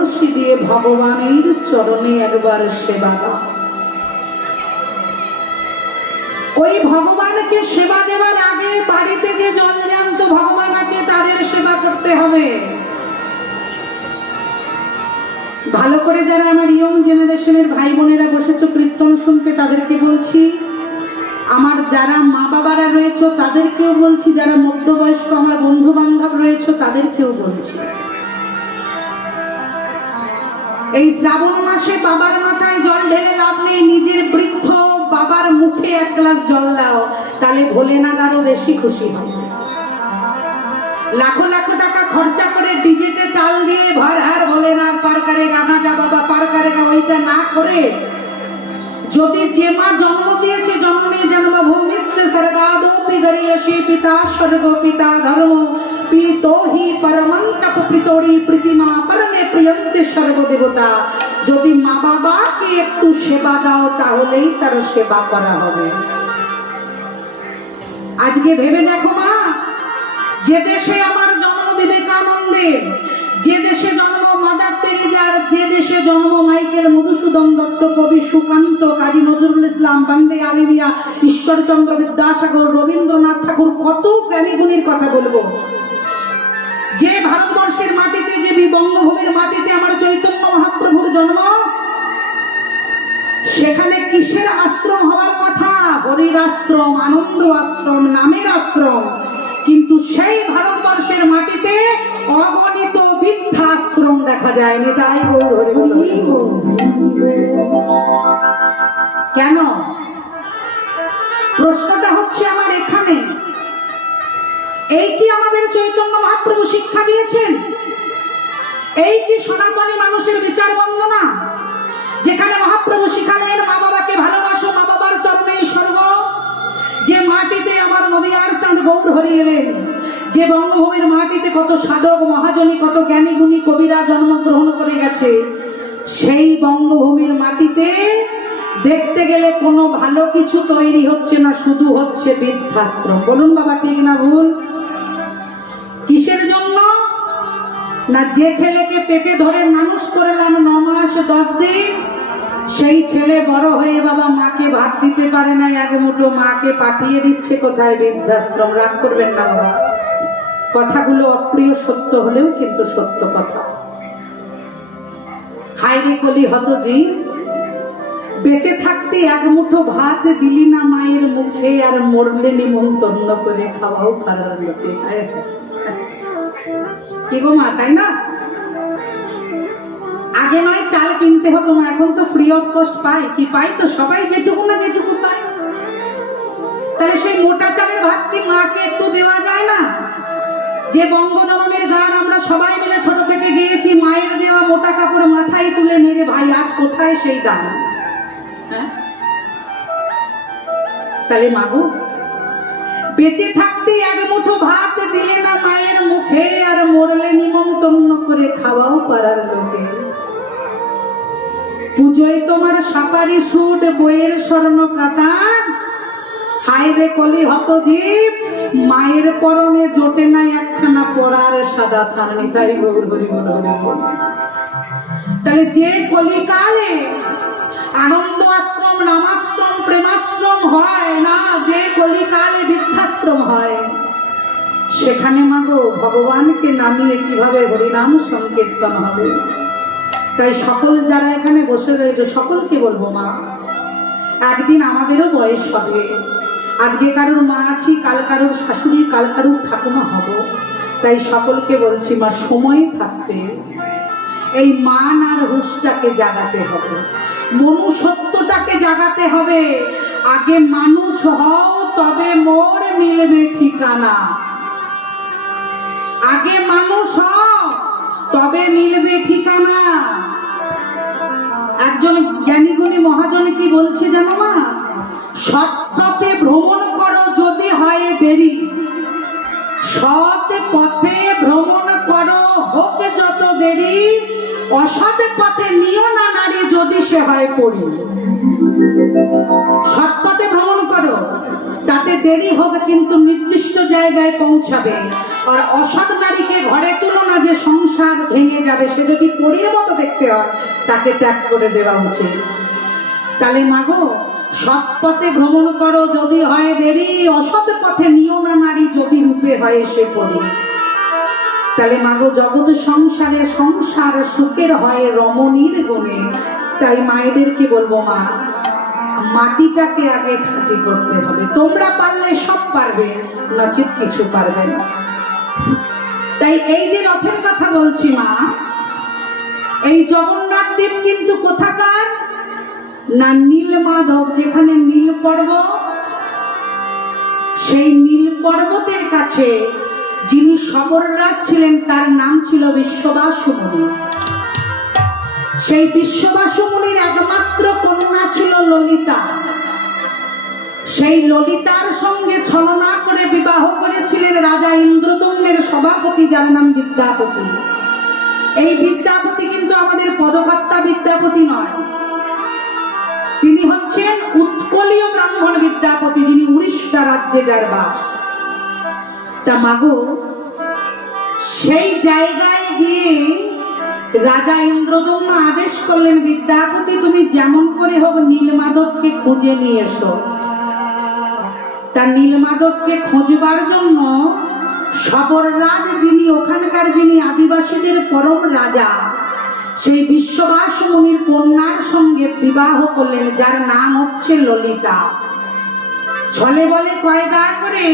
কলসি দিয়ে ভগবানের চরণে একবার সেবা দাও। ওই ভগবানকে সেবা দেওয়ার আগে বাড়িতে যে জলজান্ত ভগবান আছে তাদের সেবা করতে হবে। ভালো করে যারা আমার ইয়ং জেনারেশনের ভাই বোনেরা বসেছো কীর্তন শুনতে, তাদেরকে বলছি, আমার যারা মা বাবারা রয়েছে তাদেরকেও বলছি, যারা মধ্যবয়স্ক আমার বন্ধু বান্ধব রয়েছে তাদেরকেও বলছি, এই শ্রাবণ মাসে বাবার মাথায় জল ঢেলে লাভ নেই। নিজের বৃদ্ধ বাবার মুখে এক গ্লাস জল দাও, তাহলে ভোলেনাথ আরো বেশি খুশি হবে। লাখো লাখো টাকা খরচা করে ডিজেতে তাল দিয়ে ভর হার ভোলেনাথ পার করেগা, গাঁজা বাবা পার করেগা, ওইটা না করে যদি যে মা জন্ম দিয়েছে, জন্মে জন্মভূমিশ্চ স্বর্গাদপি গড়ীয়সী পিতা স্বর্গ পিতা ধর্ম পিতো হি পরমন্তপ প্রীতোড়ি প্রীতিমা পরনে প্রিয়ন্তে সর্বদেবতা। যদি মা বাবাকে একটু সেবা দাও তাহলেই তার সেবা করা হবে। আজকে ভেবে দেখো মা, যে দেশে আমার জন্ম বিবেকানন্দের, যে দেশে জন্ম মাদার তেরেজার, যে দেশে জন্ম মাইকেল মধুসূদন দত্ত, কবি সুকান্ত, কাজী নজরুল ইসলাম, বন্দে আলিমিয়া, ঈশ্বরচন্দ্র বিদ্যাসাগর, রবীন্দ্রনাথ ঠাকুর, কত জ্ঞানীগুণীর কথা বলবো। যে ভারতবর্ষের মাটিতে, যে বঙ্গভূমির মাটিতে আমার চৈতন্য মহাপ্রভুর জন্ম, সেখানে কিসের আশ্রম হওয়ার কথা? হরির আশ্রম, আনন্দ আশ্রম, নামের আশ্রম। কিন্তু সেই ভারতবর্ষের মাটিতে অগণিত বৃদ্ধাশ্রম দেখা যায়নি। তাই গৌর হরি বল। কেন? প্রশ্নটা হচ্ছে আমার এখানে, এই কি আমাদের চৈতন্য মহাপ্রভু শিক্ষা দিয়েছেন? এই কি সনাতনী মানুষের বিচার বন্দনা? যেখানে মহাপ্রভু শিখালেন মা বাবাকে ভালোবাসো, মা বাবার চরণেই স্বর্গ। যে মাটিতে আমার নদিয়ার চাঁদ গৌর হরি এলেন, যে বঙ্গভূমির মাটিতে কত সাধক মহাজনী, কত জ্ঞানী গুণী কবিরা জন্মগ্রহণ করে গেছে, সেই বঙ্গভূমির মাটিতে দেখতে গেলে কোনো ভালো কিছু তৈরি হচ্ছে না, শুধু হচ্ছে বৃদ্ধাশ্রম। বলুন বাবা, ঠিক না ভুল? কিসের জন্য? না, যে ছেলেকে পেটে ধরে মানুষ করলাম 9 মাস 10 দিন, সেই ছেলে বড় হয়ে বাবা মাকে ভাত দিতে পারে না, এক মুঠো মাকে পাঠিয়ে দিচ্ছে কোথায়? বৃদ্ধাশ্রম। রাগ করবেন না বাবা, কথাগুলো অপ্রিয় সত্য হলেও কিন্তু সত্য কথা। হায়রে কলি হতজি, বেঁচে থাকতে এক মুঠো ভাত দিলি না মায়ের মুখে, আর মরলে নিমন্ত্রণ করে খাওয়াও পারার লোকে। কি গো মা, তাই না? আগে নয় চাল কিনতে হতো মা, এখন তো ফ্রি অফ কস্ট পাই। কি পাই তো সবাই, যেটুকু না যেটুকু পাই। তাহলে সেই মোটা চালের ভাত কি মাকে একটু দেওয়া যায় না? যে বঙ্গজননীর গান আমরা সবাই মিলে ছোট থেকে গিয়েছি, মায়ের দেওয়া মোটা কাপড় মাথায় তুলে নেড়ে, ভাই আজ কোথায় সেই দান? তাহলে মাগো, বেঁচে থাকতে এক মুঠো ভাত দিলে না মায়ের মুখে, আর মরলে নিমন্ত্রণ করে খাওয়াও পারার লোকে। পুজোয় তোমার সাপারি সুট, বইয়ের স্বর্ণ কাতান, হায়রে কলি হত জীব, মায়ের পরনে জোটে না একখানা পড়ার সাদা থান। তাই গৌর হরি বল, হরি বল। তাহলে যে কলিকালে আনন্দ আশ্রম, নামাশ্রম, প্রেমাশ্রম হয় না, যে কলিকালে বৃদ্ধাশ্রম হয়, সেখানে মাগো ভগবানকে নামিয়ে কিভাবে হরিনাম সংকীর্তন হবে? তাই সকল যারা এখানে বসে রয়েছে সকলকে বলবো, মা, একদিন আমাদেরও বয়স হবে। আজকে কারোর মা আছি, কাল কারোর শাশুড়ি, কাল কারোর ঠাকুমা হব। তাই সকলকে বলছি, মা, সময় থাকতে এই মান আর হুঁশটাকে জাগাতে হবে, মনুষ্যত্বটাকে জাগাতে হবে। আগে মানুষ হও, তবে মোর মিলবে ঠিকানা। আগে মানুষ হও, তবে মিলবে ঠিকানা। একজন জ্ঞানীগুণী মহাজন কি বলছে জানো মা? সৎ পথে ভ্রমণ করো যদি হয় দেরি, সৎ পথে ভ্রমণ করো হোক যত দেরি, অসৎ পথে নিও না নারী যদি সে হয় পড়ি। সৎ পথে ভ্রমণ করো, তাতে দেরি হোক কিন্তু নির্দিষ্ট জায়গায় পৌঁছাবে। আর অসৎ নারীকে ঘরে তুলো না, যে সংসার ভেঙে যাবে। সে যদি পরীর মতো দেখতে হয় তাকে ত্যাগ করে দেওয়া উচিত। তাহলে মাগো, সৎ পথে ভ্রমণ করো, যদি হয় দেরি। অসৎ পথে নিও না নারী, যদি রূপে হয় সে পরি। তাহলে মাগো, জগৎ সংসারে সংসার সুখের হয় রমণীর গুণে। তাই মায়েদেরকে বলবো, মা, মাটিটাকে আগে খাঁটি করতে হবে। তোমরা পারলে সব পারবে, নচেত কিছু পারবে না। তাই এই যে রথের কথা বলছি মা, এই জগন্নাথ দেব কিন্তু কোথাকার না, নীলমাধব, যেখানে নীল পর্বত, সেই নীল পর্বতের কাছে যিনি সবররাজ ছিলেন তার নাম ছিল বিশ্ববাসু মুনি। সেই বিশ্ববাসু মুনির একমাত্র কন্যা ছিল ললিতা। সেই ললিতার সঙ্গে ছলনা করে বিবাহ করেছিলেন রাজা ইন্দ্রদম্নের সভাপতি, যার নাম বিদ্যাপতি। এই বিদ্যাপতি কিন্তু আমাদের পদকর্তা বিদ্যাপতি নয়, তিনি হচ্ছেন উৎকলীয় ব্রাহ্মণ বিদ্যাপতি, যিনি উড়িষ্যা রাজ্যে যার বাস। তা মাগো, সেই জায়গায় গিয়ে রাজা ইন্দ্রদম্ন আদেশ করলেন, বিদ্যাপতি তুমি যেমন করে হোক নীলমাধবকে খুঁজে নিয়ে এসো। তা নীলমাধবকে খোঁজবার জন্য সবররাজ, যিনি ওখানকার, যিনি আদিবাসীদের পরম রাজা, সেই বিশ্ববাসু মুনির কন্যার সঙ্গে বিবাহ করলেন, যার নাম হচ্ছে ললিতা। ছলে বলে কয়দা করে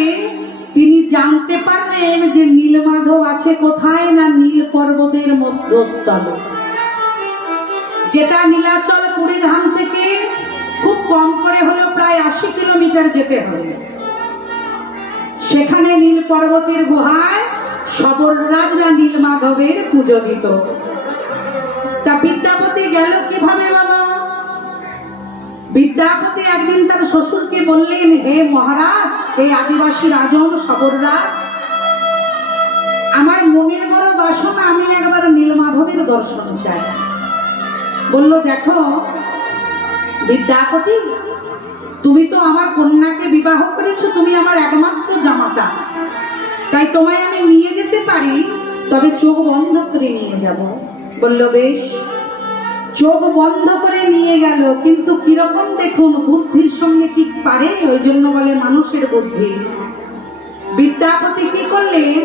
তিনি জানতে পারলেন যে নীলমাধব আছে কোথায়, না নীল পর্বতের মধ্যস্থলে, যেটা নীলাচল পুরীধাম থেকে খুব কম করে হলো প্রায় 80 কিলোমিটার যেতে হবে। সেখানে নীল পর্বতের গুহায় সবররাজরা নীলমাধবের পুজো দিত। তা বিদ্যাপতি গেল কিভাবে বাবা? বিদ্যাপতি একদিন তার শ্বশুরকে বললেন, হে মহারাজ, হে আদিবাসী রাজন সবররাজ, আমার মনের বড় বাসনা, আমি একবার নীলমাধবের দর্শন চাই। বলল, দেখো বিদ্যাপতি, তুমি তো আমার কন্যাকে বিবাহ করেছো, তুমি আমার একমাত্র জামাতা, তাই তোমায় আমি নিয়ে যেতে পারি, তবে চোখ বন্ধ করে নিয়ে যাব। বলল বেশ। চোখ বন্ধ করে নিয়ে গেল, কিন্তু কিরকম দেখুন, বুদ্ধির সঙ্গে কি পারে, ওই জন্য বলে মানুষের বুদ্ধি। বিদ্যাপতি কি করলেন,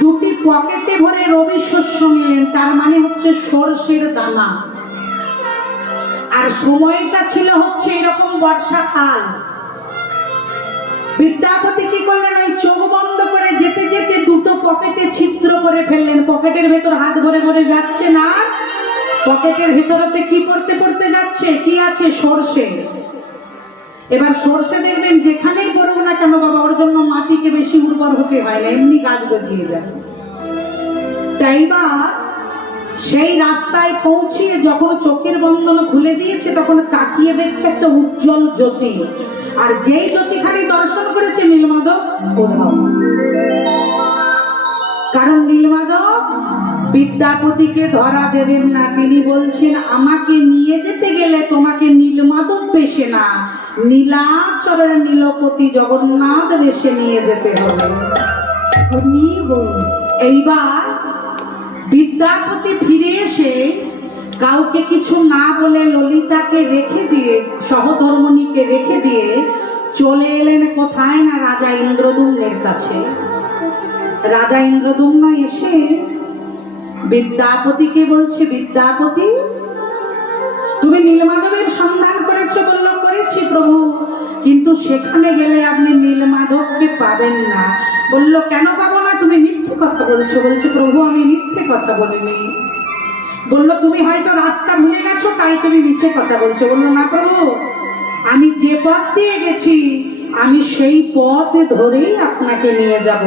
দুটি পকেটে ভরে রবি শস্য নিলেন, তার মানে হচ্ছে সরষের দানা। আর সময়টা ছিল হচ্ছে এরকম বর্ষাকাল। বিদ্যাপতি কি করলেন, ওই চোখ বন্ধ করে যেতে যেতে দুটো পকেটে ছিদ্র করে ফেললেন। পকেটের ভেতর হাত ভরে ভরে যাচ্ছে না, পকেটের ভেতরতে কি পড়তে পড়তে যাচ্ছে, কি আছে, সরষে। এবার সরষে দেখবেন যেখানেই পড়ুক না কেন বাবা, ওর জন্য মাটিকে বেশি উর্বর হতে হয় না, এমনি গাছ গজিয়ে যায়। তাই বা সেই রাস্তায় পৌঁছিয়ে যখন চোখের বন্ধন খুলে দিয়েছে, তখন তাকিয়ে দেখছে একটা উজ্জ্বল জ্যোতি। আর যেই জ্যোতিখানি দর্শন করেছে নীলমাধব কোথাও। কারণ নীলমাধব বিদ্যাপতিকে ধরা দেবেন না, তিনি বলছেন, আমাকে নিয়ে যেতে গেলে তোমাকে নীলমাধব বেশে না, নীলাচলের নীলপতি জগন্নাথ বেশে নিয়ে যেতে হবে। এইবার বিদ্যাপতি ফিরে এসে কাউকে কিছু না বলে ললিতাকে রেখে দিয়ে, সহধর্মণীকে রেখে দিয়ে চলে এলেন কোথায়, না রাজা ইন্দ্রদম্নের কাছে। রাজা ইন্দ্রদম্ন এসে বিদ্যাপতিকে বলছে, বিদ্যাপতি তুমি নীলমাধবের সন্ধান করেছো? বলল, করেছি প্রভু, কিন্তু সেখানে গেলে আপনি নীলমাধবকে পাবেন না। বলল, কেন পাবো না? তুমি মিথ্যে কথা বলছো। বলছে, প্রভু আমি মিথ্যে কথা বলিনি। বলল, তুমি হয়তো রাস্তা ভুলে গেছো, তাই তুমি মিছে কথা বলছো। বলল, না প্রভু, আমি যে পথ দিয়ে গেছি আমি সেই পথ ধরেই আপনাকে নিয়ে যাব,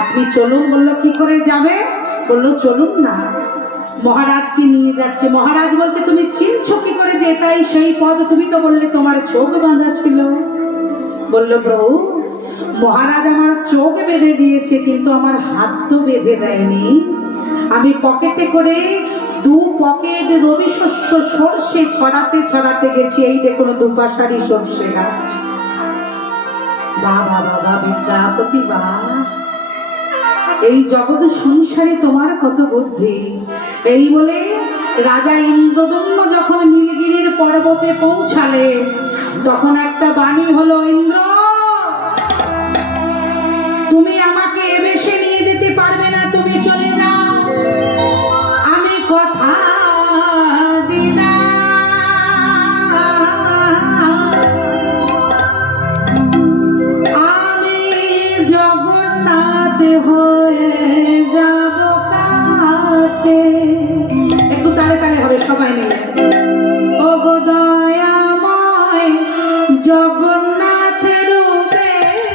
আপনি চলুন। বলল, কি করে যাবে? বলল, চলুন না, মহারাজকে নিয়ে যাচ্ছে। মহারাজ বলছে, তুমি চিনছো কি করে যে এটাই সেই পথ? তুমি তো বললে তোমার চোখ বাঁধা ছিল। বলল, প্রভু মহারাজ আমার চোখ বেঁধে দিয়েছে, কিন্তু আমার হাত তো বেঁধে দেয়নি। আমি পকেটে করে 2 পকেট রবি শস্য সর্ষে ছড়াতে ছড়াতে গেছি, এই দেখুন দুপাশারি সর্ষে গাছ। বাবা বাবা বিদ্যাপতি বা, এই জগৎ সংসারে তোমার কত বুদ্ধি। এই বলে রাজা ইন্দ্রদম্ন যখন নীলগিরির পর্বতে পৌঁছালেন, তখন একটা বাণী হলো, ইন্দ্র তুমি আমাকে এ বেশে নিয়ে যেতে পারবে না, তুমি চলে যাও। আমি কথা দিলাম আমি জগন্নাথ হয়ে যাব কাছে। একটু তালে তালে হবে সবাই মিলে। ও গো দয়াময় জগন্নাথ রূপে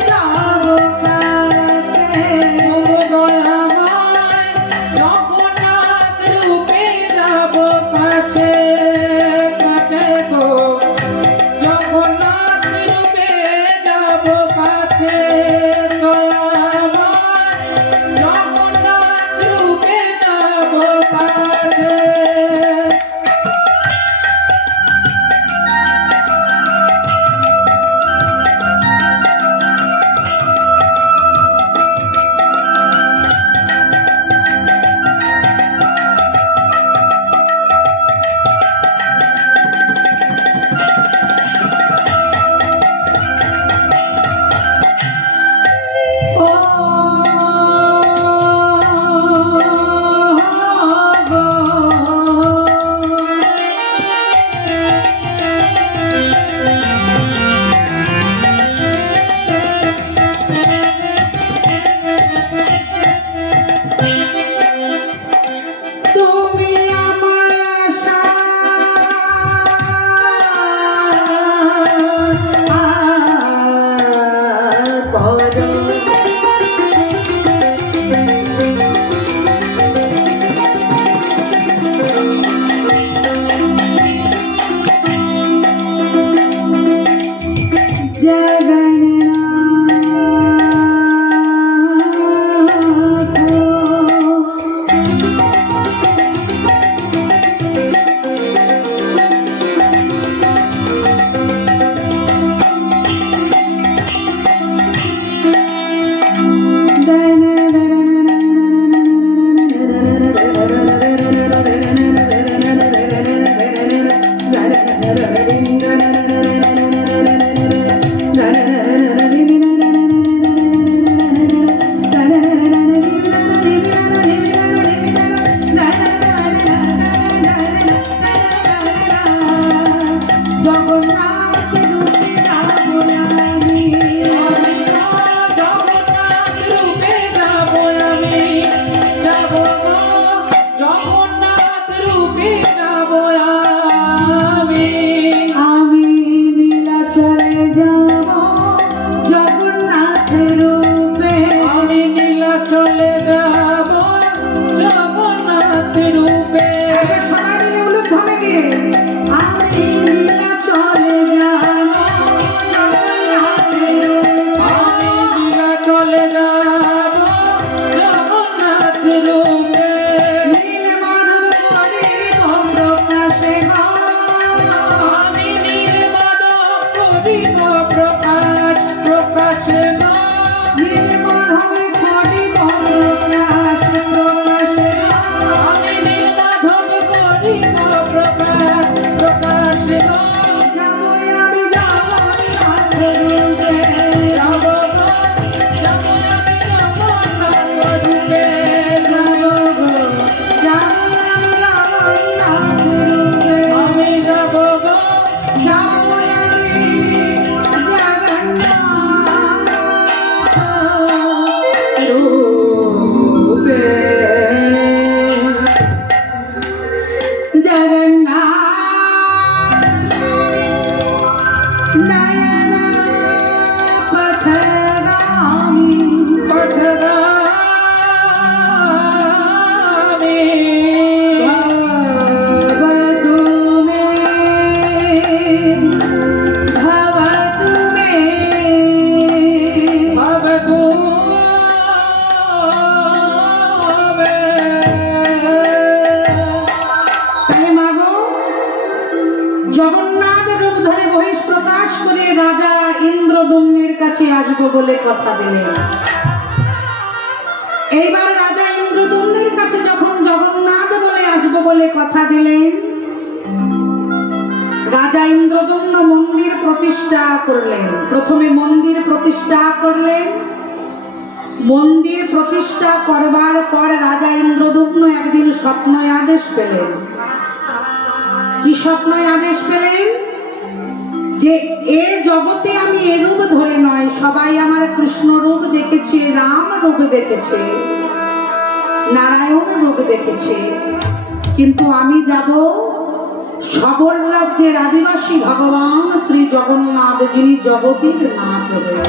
যাব কাছে। ও গো দয়াময় জগন্নাথ রূপে যাব কাছে, কাছে গো জগন্নাথ রূপে যাব কাছে। দয়াময় জগন্নাথ রূপে যাব কাছে। ইন্দ্রদম্নের কাছে আসবো বলে কথা দিলেন। এইবার রাজা ইন্দ্রদম্নের কাছে যখন জগন্নাথ বলে আসবো বলে কথা দিলেন, রাজা ইন্দ্রদম্ন মন্দির প্রতিষ্ঠা করলেন। প্রথমে মন্দির প্রতিষ্ঠা করলেন। মন্দির প্রতিষ্ঠা করবার পর রাজা ইন্দ্রদম্ন একদিন স্বপ্নয় আদেশ পেলেন। কি স্বপ্নয় আদেশ পেলেন? যে এ জগতে আমি এ রূপ ধরে নয়, সবাই আমার কৃষ্ণ রূপ দেখেছে, রাম রূপ দেখেছে, নারায়ণ রূপ দেখেছে, কিন্তু আমি যাব সবর রাজ্যের আদিবাসী ভগবান শ্রী জগন্নাথ, যিনি জগতের নাথ হয়ে।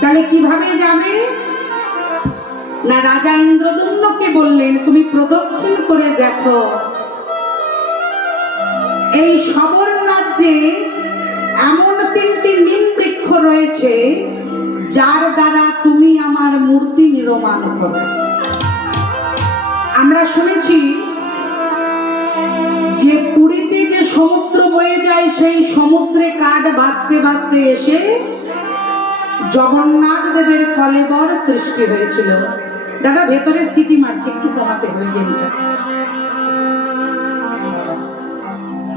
তাহলে কিভাবে যাবে না, রাজা ইন্দ্রদম্নকে বললেন তুমি প্রদক্ষিণ করে দেখো এই সবর রাজ্যে এমন 3টি নিম বৃক্ষ রয়েছে যার দ্বারা তুমি আমার মূর্তি নির্মাণ করো। আমরা শুনেছি যে পুরীতে যে সমুদ্র বয়ে যায়, সেই সমুদ্রে কাঠ ভাসতে ভাসতে এসে জগন্নাথ দেবের কলেবর সৃষ্টি হয়েছিল। দাদা ভেতরে সিটি মারছে, একটু কমাতে হবে গেমটা।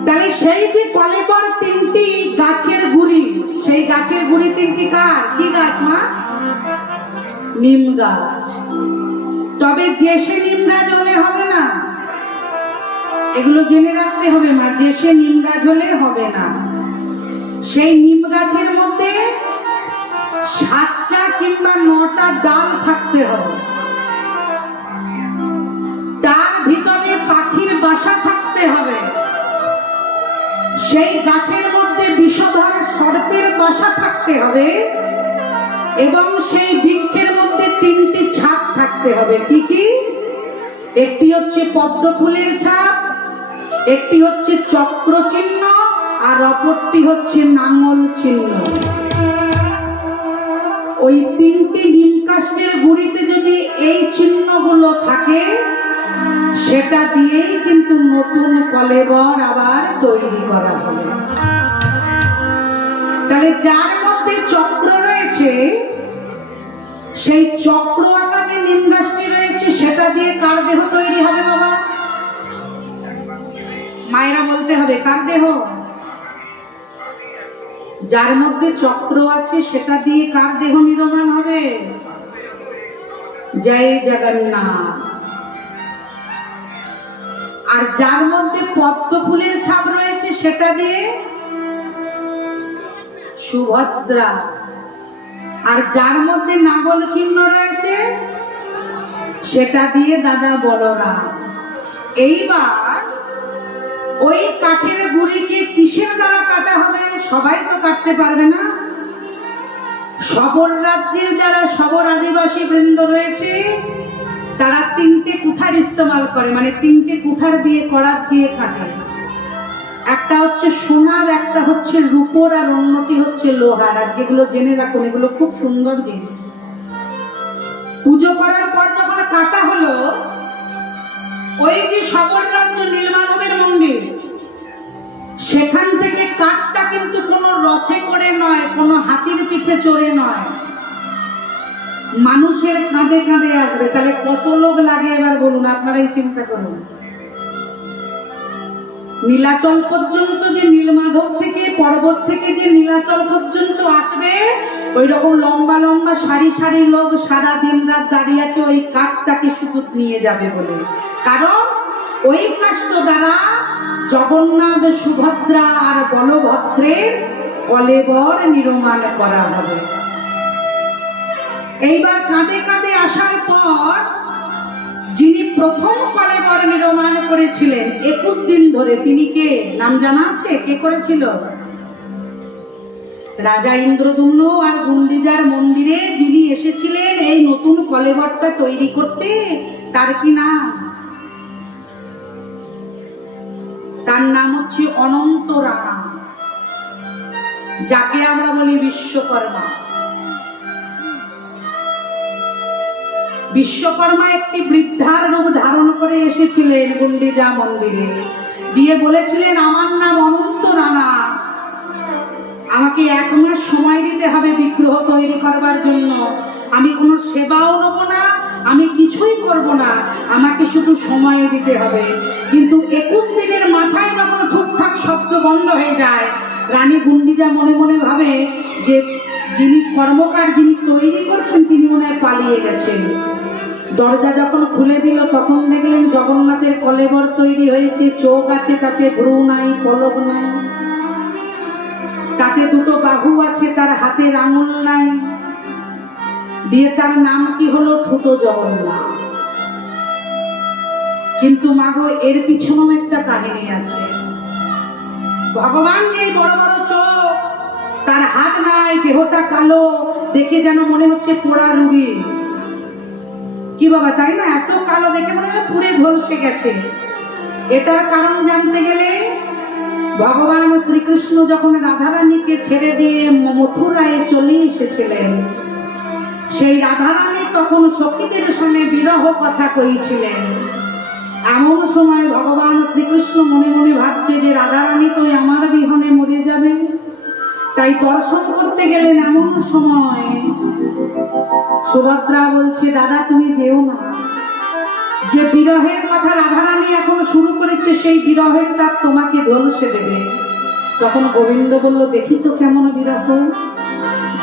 তাহলে সেই যে কলেবর 3টি গাছের গুড়ি, সেই গাছের গুড়ি 3টি কার? কি গাছ মা? নিম গাছ। তবে যে সে নিম গাছ হলে হবে না, এগুলো জেনে রাখতে হবে মা। যে সে নিম গাছ হলে হবে না, সেই নিম গাছের মধ্যে 7টা কিংবা 9টা ডাল থাকতে হবে, তার ভিতরে পাখির বাসা থাকতে হবে, সেই গাছের মধ্যে বিষধর সর্পের বাসা থাকতে হবে, এবং সেই বৃক্ষের মধ্যে 3টি ছাপ থাকতে হবে। কি কি? একটি হচ্ছে পদ্ম ফুলের ছাপ, একটি হচ্ছে চক্র চিহ্ন, আর অপরটি হচ্ছে নাঙল চিহ্ন। ওই 3টি নিম কাষ্ঠের গুড়িতে যদি এই চিহ্নগুলো থাকে, সেটা দিয়েই কিন্তু নতুন কলেবর আবার তৈরি করা হবে। তাহলে যার মধ্যে চক্র রয়েছে, সেই চক্র আঁকা যে নিম গাছটি রয়েছে, সেটা দিয়ে কার দেহ তৈরি হবে বাবা? মায়েরা বলতে হবে কার দেহ? যার মধ্যে চক্র আছে সেটা দিয়ে কার দেহ নির্মাণ হবে? জয় জগন্নাথ। আর যার মধ্যে পদ্ম ফুলের ছাপ রয়েছে সেটা দিয়ে সুভদ্রা। আর যার মধ্যে নাগল চিহ্ন রয়েছে সেটা দিয়ে দাদা বলরাম। এইবার ওই কাঠের গুড়িকে কিসের দ্বারা কাটা হবে? সবাই তো কাটতে পারবে না। সবর রাজ্যের যারা সবর আদিবাসী বৃন্দ রয়েছে, তারা 3টে কুঠার ইস্তেমাল করে, মানে 3টে কুঠার দিয়ে করাত দিয়ে কাটে। একটা হচ্ছে সোনার, একটা হচ্ছে রূপোর, আর অন্যটি হচ্ছে লোহার। আজকে এগুলো জেনে রাখুন, এগুলো খুব সুন্দর জিনিস। পুজো করার পর যখন কাটা হলো, ওই যে সবর রাজ্য নীলমাধবের মন্দির, সেখান থেকে কাঠটা কিন্তু কোনো রথে করে নয়, কোনো হাতির পিঠে চড়ে নয়, মানুষের কাঁধে কাঁধে আসবে। তাহলে কত লোক লাগে এবার বলুন, আপনারাই চিন্তা করুন। নীলাচল পর্যন্ত যে নীলমাধব থেকে পর্বত থেকে যে নীলাচল পর্যন্ত আসবে, ওই রকম লম্বা লম্বা সারি সারি লোক সারা দিন রাত দাঁড়িয়ে আছে ওই কাঠটাকে শুধু নিয়ে যাবে বলে। কারণ ওই কাষ্ঠ দ্বারা জগন্নাথ, সুভদ্রা আর বলভদ্রের কলেবর নির্মাণ করা হবে। এইবার কাঁধে কাঁধে আসার পর যিনি প্রথম কলেবর নির্মাণ করেছিলেন 21 দিন ধরে, তিনি কে? নাম জানা আছে? কে করেছিল? রাজা ইন্দ্রদম্ন। আর গুন্ডিজার মন্দিরে যিনি এসেছিলেন এই নতুন কলেবরটা তৈরি করতে, তার কি নাম? তার নাম হচ্ছে অনন্ত রানা, যাকে আমরা বলি বিশ্বকর্মা। বিশ্বকর্মা একটি বৃদ্ধার রূপ ধারণ করে এসেছিলেন গুন্ডিজা মন্দিরে, দিয়ে বলেছিলেন আমার নাম অনন্ত রানা, আমাকে 1 মাস সময় দিতে হবে বিগ্রহ তৈরি করবার জন্য। আমি কোনো সেবাও নেব না, আমি কিছুই করব না, আমাকে শুধু সময় দিতে হবে। কিন্তু 21 দিনের মাথায় যখন ঠুকঠাক শব্দ বন্ধ হয়ে যায়, রানী গুন্ডিজা মনে মনে ভাবে যে যিনি কর্মকার, যিনি তৈরি করছেন, তিনি মনে হয় পালিয়ে গেছেন। দরজা যখন খুলে দিল তখন দেখলেন জগন্নাথের কলেবর তৈরি হয়েছে, চোখ আছে, তাতে ভ্রু নাই, পলক নাই, তাতে দুটো বাহু আছে, তার হাতের আঙুল নাই, দিয়ে তার নাম কি হলো ঠুটো জগন্নাথ। কিন্তু মাগো এর পিছনেও একটা কাহিনী আছে। ভগবান যে বড় বড় চোখ, তার হাত নাই, দেহটা কালো, দেখে যেন মনে হচ্ছে পোড়া রুগী। কি বাবা, তাই না? এত কালো দেখে মনে হয় পুড়ে ঝলসে গেছে। এটার কারণ জানতে গেলে ভগবান শ্রীকৃষ্ণ যখন রাধারানীকে ছেড়ে দিয়ে মথুরায় চলে এসেছিলেন, সেই রাধারানী তখন সখীদের সঙ্গে বিরহ কথা কইছিলেন। এমন সময় ভগবান শ্রীকৃষ্ণ মনে মনে ভাবছে যে রাধারানী তো আমার বিহনে মরে যাবে, তাই দর্শন করতে গেলেন। এমন সময় সুভদ্রা বলছে, দাদা তুমি যেও না, যে বিরহের কথা রাধারানী এখন শুরু করেছে, সেই বিরহের তাপ তোমাকে ঝলসে দেবে। তখন গোবিন্দ বলল, দেখি তো কেমন বিরহ।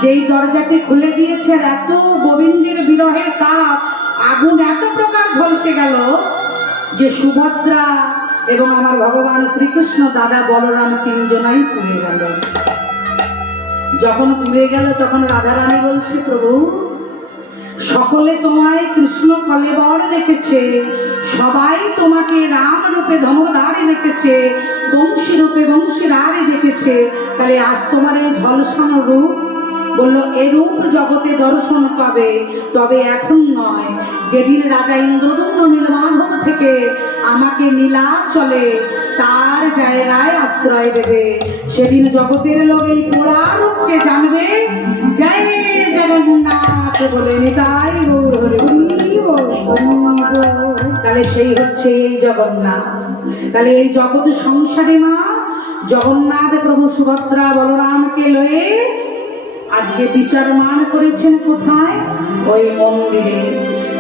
যেই দরজাটি খুলে দিয়েছে, এত গোবিন্দের বিরহের তাপ, আগুন এত প্রকার ঝলসে গেল যে সুভদ্রা এবং আমার ভগবান শ্রীকৃষ্ণ, দাদা বলরাম, তিনজনাই পুড়ে গেল। যখন পুড়ে গেল তখন রাধারানী বলছে, প্রভু সকলে তোমায় কৃষ্ণ কলেবর দেখেছে, সবাই তোমাকে রাম রূপে ধনুর্ধারে দেখেছে, বংশী রূপে বংশীধারে দেখেছে, তাহলে আজ তোমার এই ঝলসানো রূপ, বলল এরূপ জগতে দর্শন পাবে, তবে এখন নয়, যেদিন রাজা ইন্দ্রদম্ন নীলমাধব থেকে আমাকে নীলাচলে তার জায়গায় আশ্রয় দেবে, সেদিন জগতের লোক এই পোড়া রূপকে জানবে। জয় জগন্নাথ বলে নিতাই গৌর হরি বল। তাহলে সেই হচ্ছে এই জগন্নাথ। তাহলে এই জগৎ সংসারে মা জগন্নাথ প্রভু সুভদ্রা বলরামকে লয়ে আজকে বিচারমান করেছেন কোথায়? ওই মন্দিরে।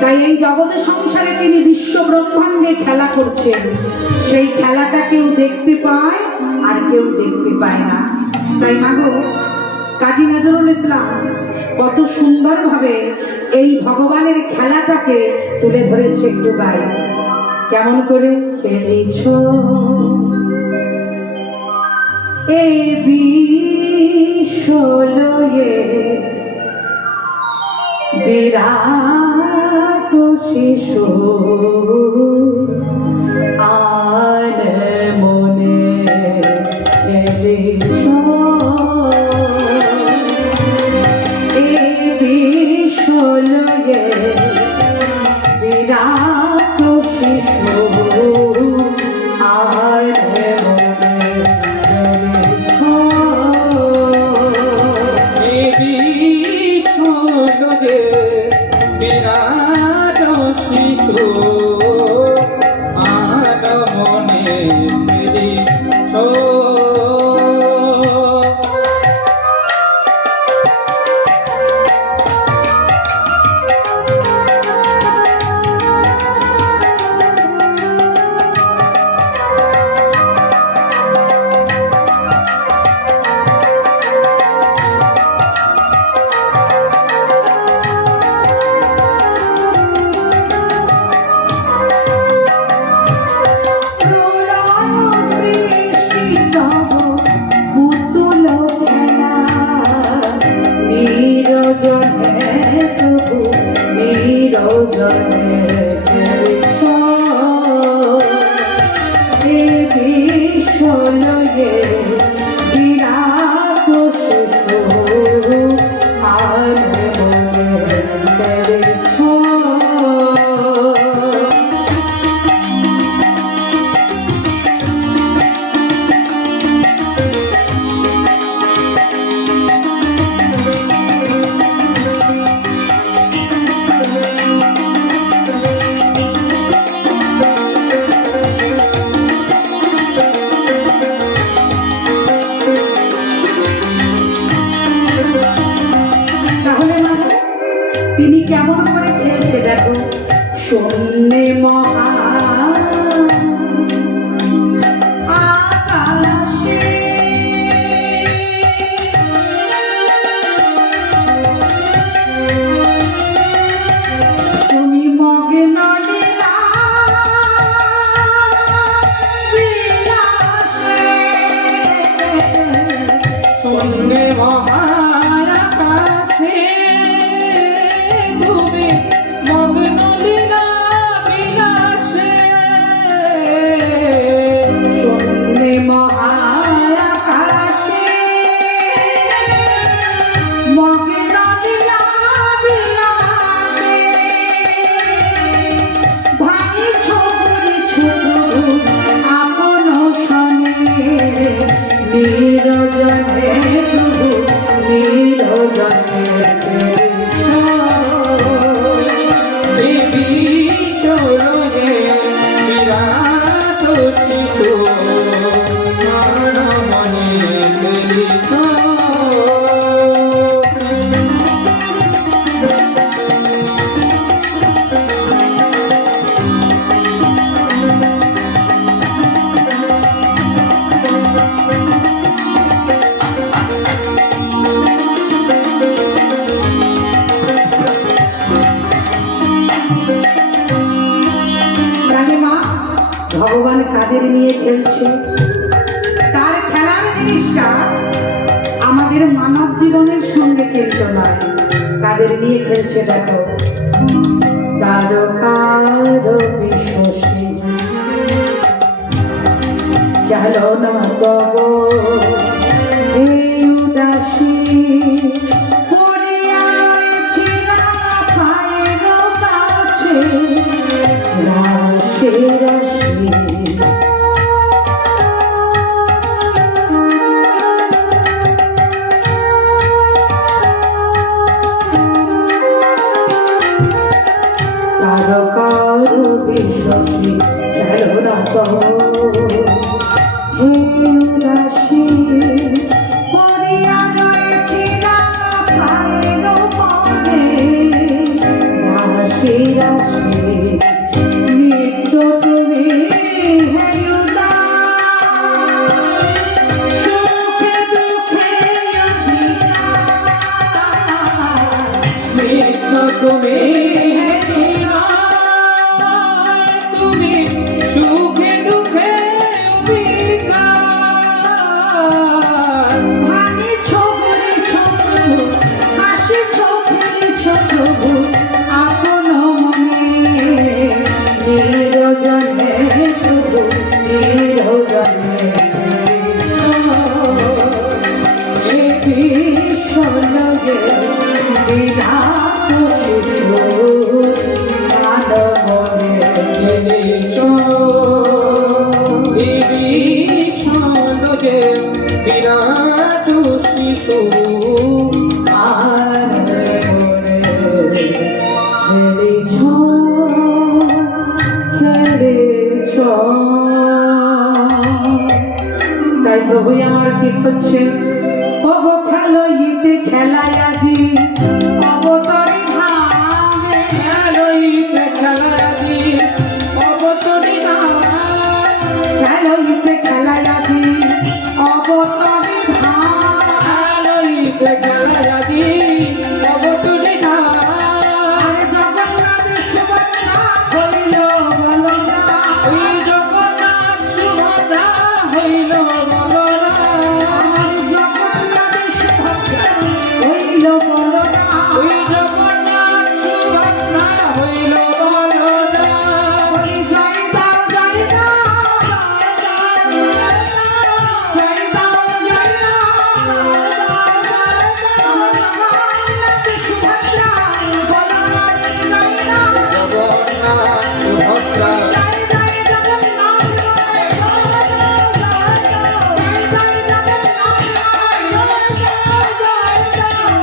তাই এই জগৎ সংসারে তিনি বিশ্ব ব্রহ্মাণ্ডে খেলা করছেন, সেই খেলাটা কেউ দেখতে পায় আর কেউ দেখতে পায় না। তাই মাগো কাজী নজরুল ইসলাম কত সুন্দরভাবে এই ভগবানের খেলাটাকে তুলে ধরেছে। একটু গাই, কেমন করে খেলেছ এই বিশ্বলয়ে বিরাট শিশু আন মনে খেলেছ এই বিশ্বলয়ে বিরাট শিশু আন মনে বিরাট শিশু মান মনে নিরজনে প্রভু নিরজনে দেবী চরণে বিরাট শিশু প্রাণ মনে খেলিছ রানীমা ভগবান কাদের নিয়ে খেলছে তার খেলার জিনিসটা আমাদের মানব জীবনের সঙ্গে খেলতো না কাদের নিয়ে খেলছে দেখো তারকার বিশ্বসী গেল না তব এই উদাসী পড়িয়া রয়েছিলাম পায়ের কাছে রাশি রাশি তারকার বিশ্বসী গেল না তব হে উদাসী পড়িয়া রয়েছিলাম পায়ের পরে রাশি রাশি নিত্য তুমি হে উদাস সুখে দুঃখে নিত্য তুমি তুমি সুখে দুঃখে অভিজ্ঞান ভাঙি ছবি ছোট হাসি ছবি ছোট আপন মনে নিরজনে প্রভু নিরজনে বিশ্বলগে বিরাট শিশু মানবনে খেলিছ দেবী সনজে বিরাট শিশু তাই প্রভুই আমার কি করছে ওগো খেলো ইতে খেলায় আজি অবতরে ধামে খেলইতে খেলাজি অবতরি না খেলো ইতে খেলায় আজি অবতরে ধাম খেলইতে খেলাজি অবতরি না আরে জগন্নাথ সুভদ্রা হইল বলরা ওই জগন্নাথ সুভদ্রা হইল বলরা আমার জগন্নাথ সুভদ্রা হইল বলরা ওই জগন্নাথ সুভদ্রা হইল বলরা বলি জয় দাও জয় দাও জয় দাও জয় দাও আমার জগন্নাথ সুভদ্রা বলরা জয় দাও জগন্নাথ সুভদ্রা জয় জয় জগন্নাথ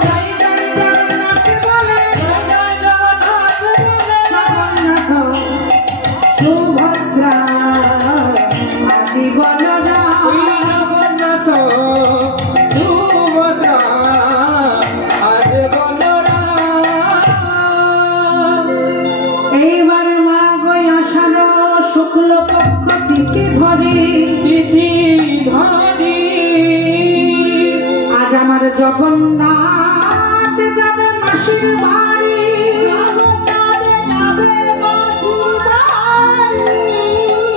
জয় জয় জগন্নাথ বলে জয় জগন্নাথ বলে জগন্নাথ সুভদ্রা আদি বলরা ওই জগন্নাথ সুভদ্রা আজ বলরা এইবার মা গই আষাঢ় শুক্ল পক্ষ তিথি ধরে তিথি ধরি আজ আমার জগন্নাথ যাবে মাসির বাড়ি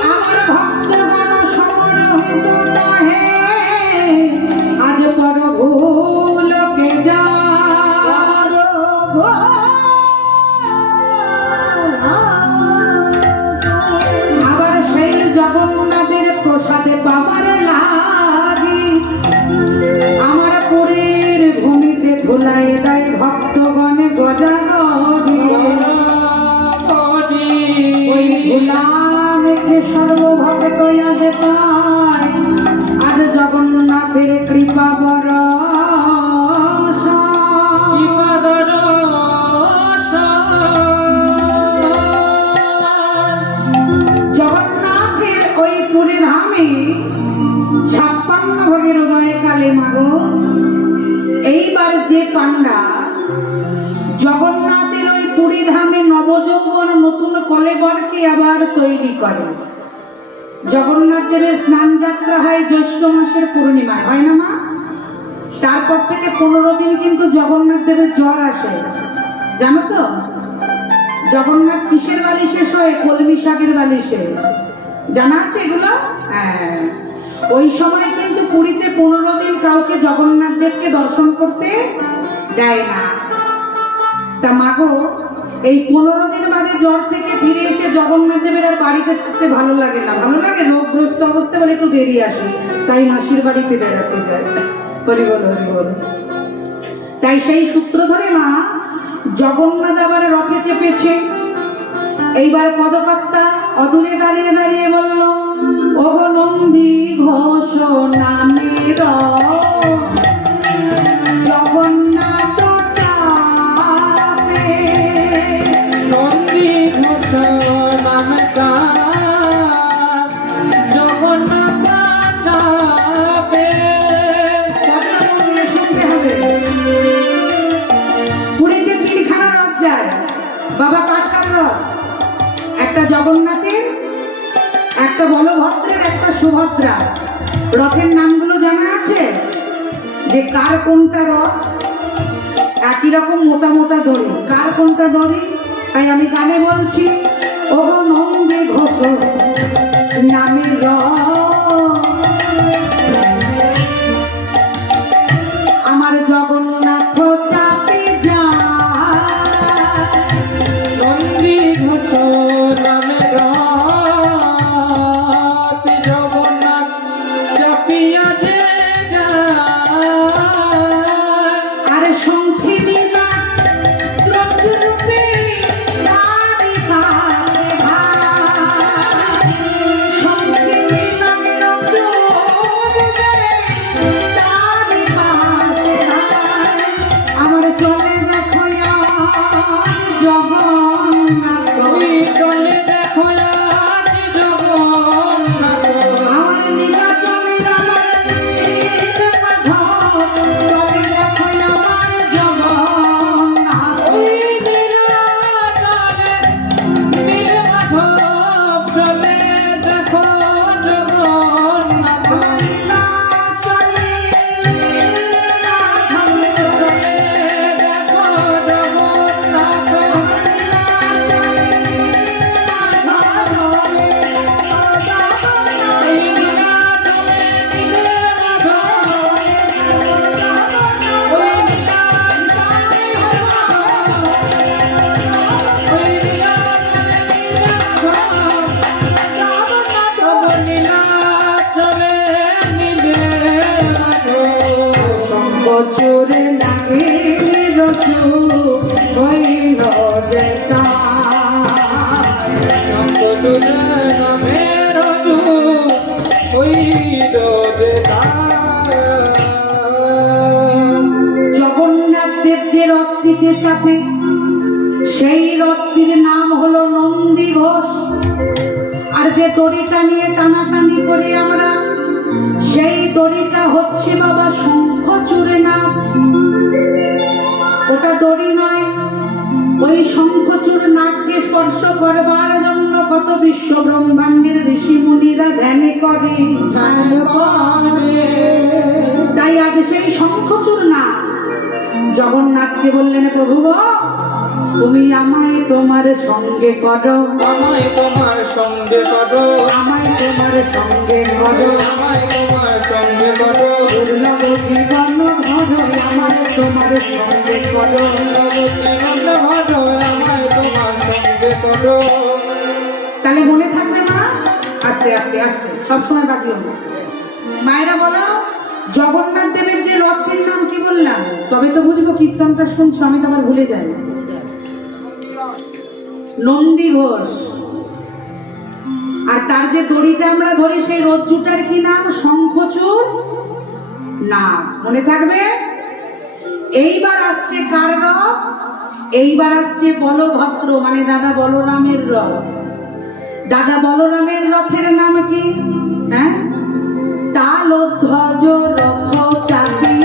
আমার ভক্তগণ সমারোহিত নহে আজ পর ভুলকে যা আবার সেই জগন্নাথের প্রসাদে বাবার লাগি আমার পুরীর ভূমিতে ধুলাই দেয় ভক্তগণে গজানরি ওই ধুলা মেখে সর্বভক্ত আজ পায় আজ জগন্নাথ মাগো এইবার যে পান্ডা জগন্নাথের ওই পুরী ধামে নবযৌবন নতুন কলেবরকে আবার তৈরি করে। জগন্নাথ দেবের স্নান যাত্রা হয় জ্যৈষ্ঠ মাসের পূর্ণিমায়, হয় না মা? তারপর থেকে 15 দিন কিন্তু জগন্নাথ দেবের জ্বর আসে, জানো তো? জগন্নাথ কিসের বালিশে শোয়? কলমি শাকের বালিশে, জানা আছে এগুলো? হ্যাঁ, ওই সময় কিন্তু পুরীতে 15 দিন কাউকে জগন্নাথ দেবকে দর্শন করতে দেয় না। তা মাগো এই 15 দিন বাদে জ্বর থেকে ফিরে এসে জগন্নাথ দেবের আর বাড়িতে থাকতে ভালো লাগে না, ভালো লাগে রোগগ্রস্ত অবস্থা বলে একটু বেরিয়ে আসি, তাই মাসির বাড়িতে বেড়াতে যায়। হরি বল হরি বল। তাই সেই সূত্র ধরে মা জগন্নাথ আবার রথে চেপেছে। এইবার পদকর্তা অদূরে দাঁড়িয়ে দাঁড়িয়ে বলল, ওগো নন্দী ঘোষ নামের জগন্নাথ চাপে, নন্দী ঘোষ নামে জগন্নাথ চাপে। কথা বলে শুনতে হবে। পুরীতে 3খানা রথ যায় বাবা। কার কার রথ? একটা জগন্নাথের, একটা বলভদ্রের, একটা সুভদ্রা। রথের নামগুলো জানা আছে যে কার কোনটা রথ? একই রকম মোটা মোটা দড়ি, কার কোনটা দড়ি? তাই আমি গানে বলছি, ওগো নন্দী ঘোষ নামের রথ আমার জগন্নাথ চাপে যায়। নন্দী ঘোষ নামে জগন্নাথ চাপিয়া যে আরে শঙ্খিনী না দ্রজরূপে নারী কাছে ভাই, শঙ্খিনী নামে দ্রজরূপে নারী কাছে ভাই। আমার চলে দেখো জগন্নাথ, ওই চলে দেখো আজ জগন্নাথ। আমার লীলা চলে আমার নীল মাধব, চলে দেখো আমার জগন্নাথ। ওই নীলা চলে নীল মাধব, চলে দেখো জগন্নাথ। আমার লীলা চলে মাধব, চলে দেখো জগন্নাথ। ওই নীলা চলে নীল মাধব, ওই নীলা ওই নীলা চলে নীল মাধব, ওগো নীলা চলে নীল মাধব। শঙ্কচূড় লাগে রচু হইল যেতা, জগন্নাথ দেব যে রথটিতে চাপে সেই রথটির নাম হলো নন্দী ঘোষ। আর যে দড়িটা নিয়ে টানাটানি করে আমরা, সেই দড়িটা হচ্ছে বাবা শঙ্খচূড় নাম। ওটা দড়ি নয়, ওই শঙ্খচূড় নাগকে স্পর্শ করবার জন্য কত বিশ্ব ব্রহ্মাণ্ডের ঋষি মুনিরা ধ্যানে করে। তাই আজ সেই শঙ্খচূড় না জগন্নাথকে বললেন, প্রভু গো তুমি আমায় তোমার সঙ্গে করো, আমায় তোমার সঙ্গে করো, আমায় তোমার সঙ্গে করো, আমায় তোমার সঙ্গে করো, দুর্লভ জীবন ধরো আমায় তোমার সঙ্গে করো। জীবন ভরো, আমায় তোমার সঙ্গে করো। তাহলে মনে থাকবে মা? আস্তে আস্তে আস্তে সবসময় বাজিও না। মায়েরা বলো জগন্নাথ দেবের যে রথটির নাম কি বললাম? তবে তো বুঝবো, কীর্তনটা শুনছো, আমি তো আবার ভুলে যাই। নন্দী ঘোষ। আর তার যে দড়িটা আমরা ধরি সেই রজ্জুটার কি নাম? শঙ্খচূড় না, মনে থাকবে। এইবার আসছে কার রথ? এইবার আসছে বলভদ্র মানে দাদা বলরামের রথ। দাদা বলরামের রথের নাম কি? হ্যাঁ, তালধ্বজ রথ চাপি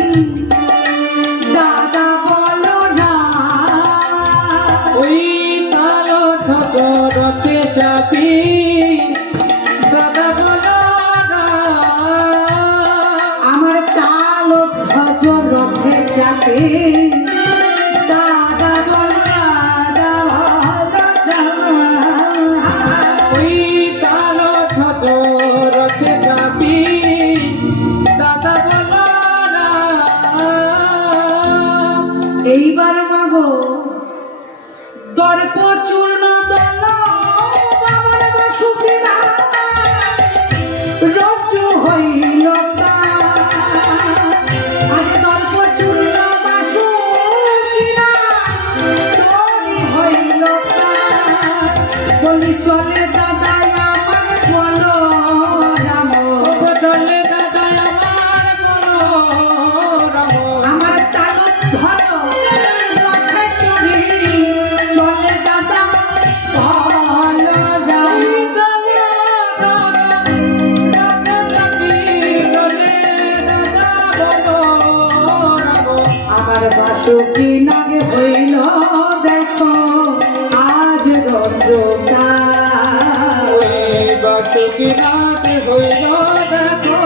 বাসুকিনাথ হইল দেখো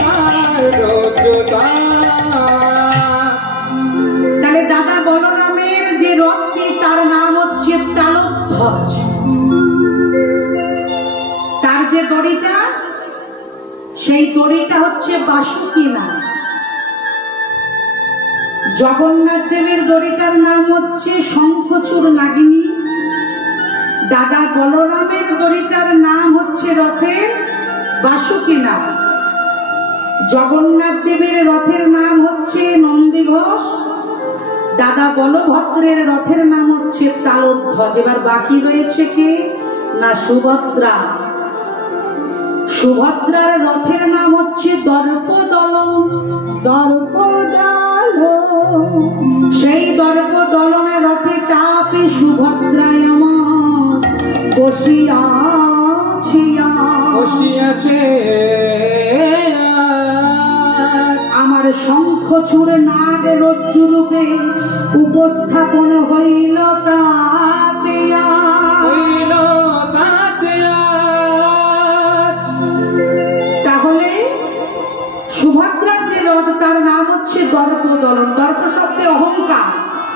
তার রৌদ্রতা। তাহলে দাদা বলরামের যে রথটি তার নাম হচ্ছে তালধ্বজ, তার যে দড়িটা সেই দড়িটা হচ্ছে বাসুকিনাথ। জগন্নাথ দেবের দড়িটার নাম হচ্ছে শঙ্খচূড় নাগিনী, দাদা বলরামের দড়িটার নাম হচ্ছে রথের বাসুকিনাথ। জগন্নাথ দেবের রথের নাম হচ্ছে নন্দীঘোষ, দাদা বলভদ্রের রথের নাম হচ্ছে তালধ্বজ। এবার বাকি রয়েছে কে না সুভদ্রা। সুভদ্রার রথের নাম হচ্ছে দর্পদলন। সেই দর্পদলনের রথে চাপে সুভদ্রায় আমার বসিয়াছে আমার শঙ্খচূড় নাগ রজ্জু রূপে উপস্থাপন হইল তাতে হইল তাতে। তাহলে সুভদ্রার যে রথ তার নাম হচ্ছে দর্পদলন। দর্প শব্দে অহংকার,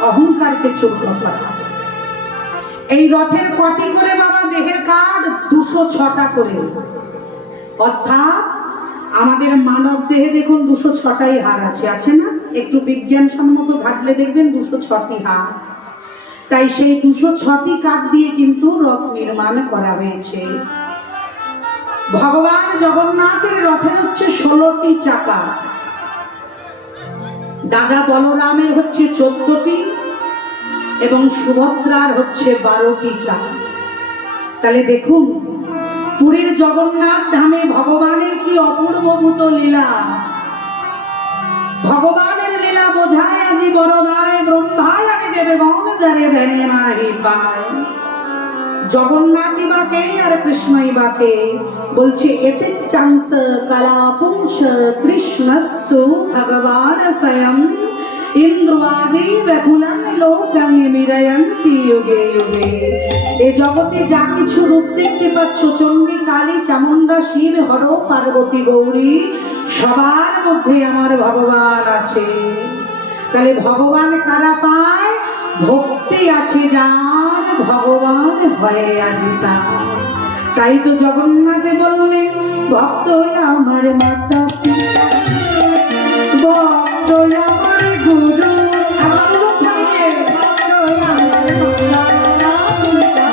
অহংকারকে চূর্ণ করা। এই রথের কটি করে বাবা দেহের কাঠ 206টা করে, অর্থাৎ আমাদের মানব দেহে দেখুন 206টাই হাড় আছে, আছে না? একটু বিজ্ঞানসম্মত ঘাটলে দেখবেন 206টি হাড়। তাই সেই 206টি কাঠ দিয়ে কিন্তু রথ নির্মাণ করা হয়েছে। ভগবান জগন্নাথের রথের হচ্ছে 16টি চাকা, দাদা বলরামের হচ্ছে 14টি এবং সুভদ্রার হচ্ছে 12টি চাকা। তাহলে দেখুন পুরীর জগন্নাথ ধামে ভগবানের কি অপূর্বভূত লীলা। ভগবানের লীলা বোঝায় আজি বড়দায় ব্রহ্মায় আগে দেবে গণ যারে ধ্যানে নাহি পায়। জগন্নাথই বা কে আর কৃষ্ণই বা কে? বলছে এতে চাংস কলা পুংস কৃষ্ণস্তু ভগবান স্বয়ং ইন্দ্রবাদী ব্যাকুলাং লোকাং মিরয়ন্তি যুগে যুগে। এ জগতে যা কিছু রূপ দেখতে পাচ্ছ, চণ্ডী, কালী, চামুণ্ডা, শিব, হর, পার্বতী, গৌরী, সবার মধ্যে আমার ভগবান আছে। তাহলে ভগবান কারা পায়? ভক্তি আছে যার, ভগবান হয়ে আজি তার। তাই তো জগন্নাথে বললেন ভক্ত আমার মাতা পিতা, ভক্ত আমার গুরু। আমার লোককে ভক্ত আমার মাতা পিতা,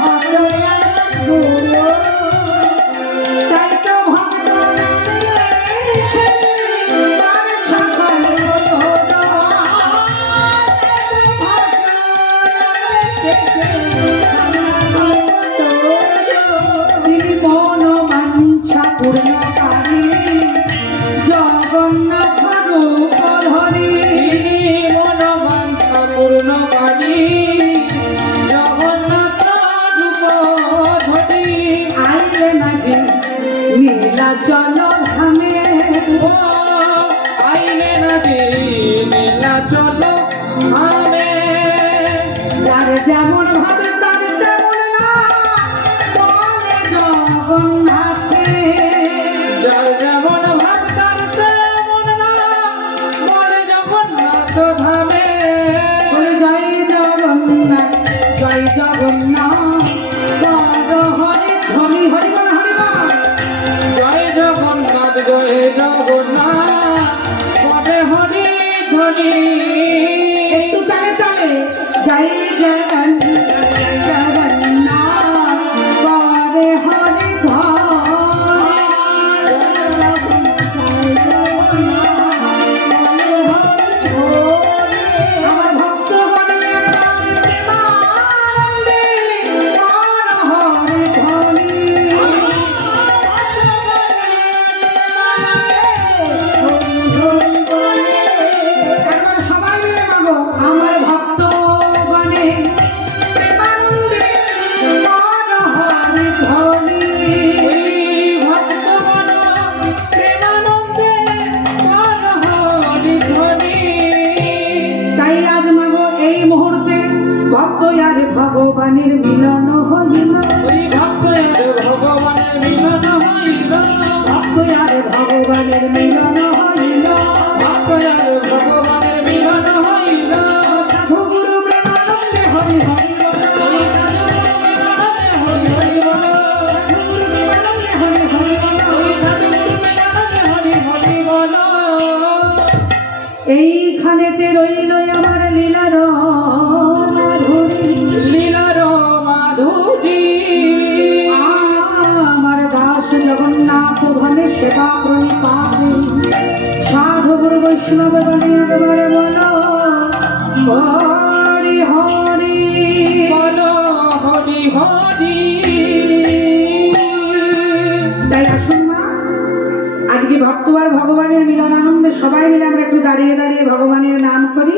ভক্ত আমার গুরু। তাই তো ভক্ত রেখেছি তার সকল তিনি মন বাঞ্ছা পূর্ণকারী জগন্নাথ রূপ ধরি। মন বাঞ্ছা পূর্ণকারী জগন্নাথ রূপ ধরি। আইলে না যে নীলাচল ধামে, ও আইলে না যে নীলাচল ধামে। যার যেমন ভাবে তার তেমন না বলে জগন্নাথে। যার যেমন ভাব তার তেমন না বলে জগন্নাথ ধামে। বলে জয় জগন্নাথ, জয় জগন্নাথ, বড় হরি ধ্বনি হরি বল হরি বল। জয় জগন্নাথ, জয় জগন্নাথ, পদে হরি ধ্বনি। একটু তালে তালে জয় জগন্নাথ, জয় জগন্নাথ, বড় হরি ধ্বনি। আমার ভক্তগণের প্রেমানন্দে বড় হরি ধ্বনি। একবার সবাই মিলে গাবো, আমার ভক্তগণে প্রেমানন্দে বড় হরি ধ্বনি। ওই ভক্তগণ প্রেমানন্দে বড় হরি ধ্বনি। তাই আজ মাগো এই মুহূর্তে ভক্ত আর ভগবানের মিলন হইল। ওই ভক্তের ভগবান এইখানেতে রইল আমার লীলার মাধুরী, লীলার মাধুরী আমার দাস জগন্নাথ ঘনে সেবা প্রণিপাতে, সাধু গুরু বৈষ্ণব গণে একবারে বলো হরি হরি। বলো হরি হরি। তাই আসুন মা, আজকে ভক্ত আর ভগবানের মিলন আনন্দে সবাই মিলে আমরা একটু দাঁড়িয়ে দাঁড়িয়ে ভগবানের নাম করি।